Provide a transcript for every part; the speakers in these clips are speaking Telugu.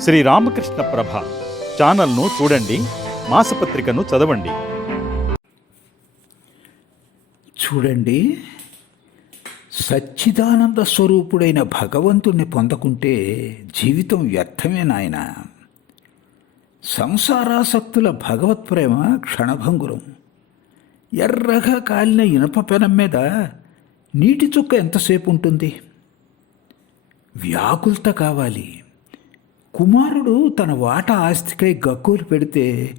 శ్రీ రామకృష్ణ ప్రభ ఛానల్ను చూడండి మాసపత్రికను చదవండి. చూడండి సచ్చిదానంద స్వరూపుడైన భగవంతుణ్ణి పొందకుంటే జీవితం వ్యర్థమే నాయన. సంసారాసక్తుల భగవత్ ప్రేమ క్షణభంగురం. ఎర్రగా కాలిన ఇనప పెనం మీద నీటి చుక్క ఎంతసేపు ఉంటుంది? వ్యాకులత కావాలి. కుమారుడు తన వాట ఆస్తికై గక్కులు పెడితే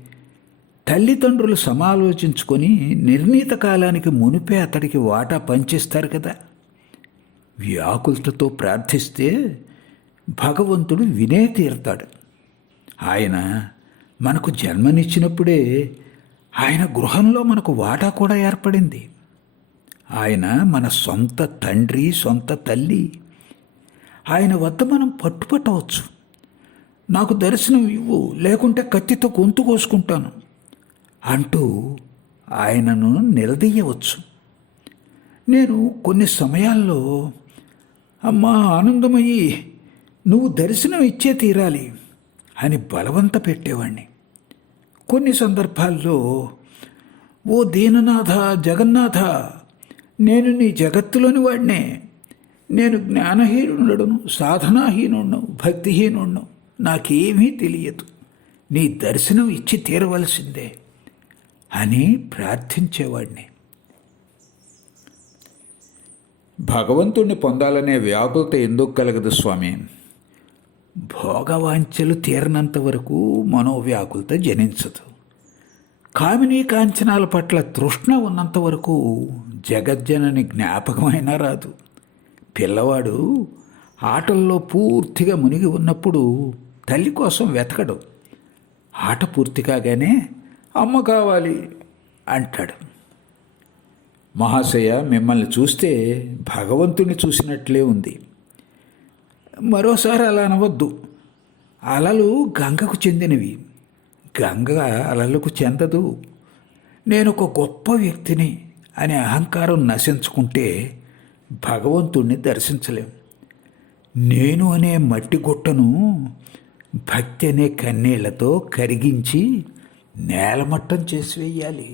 తల్లిదండ్రులు సమాలోచించుకొని నిర్ణీత కాలానికి మునిపే అతడికి వాటా పంచిస్తారు కదా. వ్యాకులతతో ప్రార్థిస్తే భగవంతుడు వినే తీరుతాడు. ఆయన మనకు జన్మనిచ్చినప్పుడే ఆయన గృహంలో మనకు వాటా కూడా ఏర్పడింది. ఆయన మన సొంత తండ్రి సొంత తల్లి. ఆయన వద్ద మనం పట్టుపట్టవచ్చు. నాకు దర్శనం ఇవ్వు లేకుంటే కత్తితో గొంతు కోసుకుంటాను అంటూ ఆయనను నిలదీయవచ్చు. నేను కొన్ని సమయాల్లో అమ్మా ఆనందమయ్యి నువ్వు దర్శనం ఇచ్చే తీరాలి అని బలవంత పెట్టేవాణ్ణి. కొన్ని సందర్భాల్లో ఓ దీననాథ జగన్నాథ నేను నీ జగత్తులోని వాడినే నేను జ్ఞానహీనుడను సాధనాహీనుడను భక్తిహీనుడను. నాకేమీ తెలియదు. నీ దర్శనం ఇచ్చి తీరవలసిందే అని ప్రార్థించేవాడిని. భగవంతుణ్ణి పొందాలనే వ్యాకులత ఎందుకు కలగదు స్వామి? భోగవాంఛలు తీరనంత వరకు మనోవ్యాకులత జనించదు. కామినీ కాంచనాల పట్ల తృష్ణ ఉన్నంత వరకు జగజ్జనని జ్ఞాపకమైనా రాదు. పిల్లవాడు ఆటల్లో పూర్తిగా మునిగి ఉన్నప్పుడు తల్లి కోసం వెతకడు. ఆట పూర్తి కాగానే అమ్మ కావాలి అంటాడు. మహాశయ మిమ్మల్ని చూస్తే భగవంతుని చూసినట్లే ఉంది. మరోసారి అలా అనవద్దు. అలలు గంగకు చెందినవి. గంగ అలలకు చెందదు. నేను ఒక గొప్ప వ్యక్తిని అనే అహంకారం నశించుకుంటే భగవంతుణ్ణి దర్శించలేం. నేను అనే మట్టి గుట్టను భక్తి అనే కన్నీళ్ళతో కరిగించి నేలమట్టం చేసి వెయ్యాలి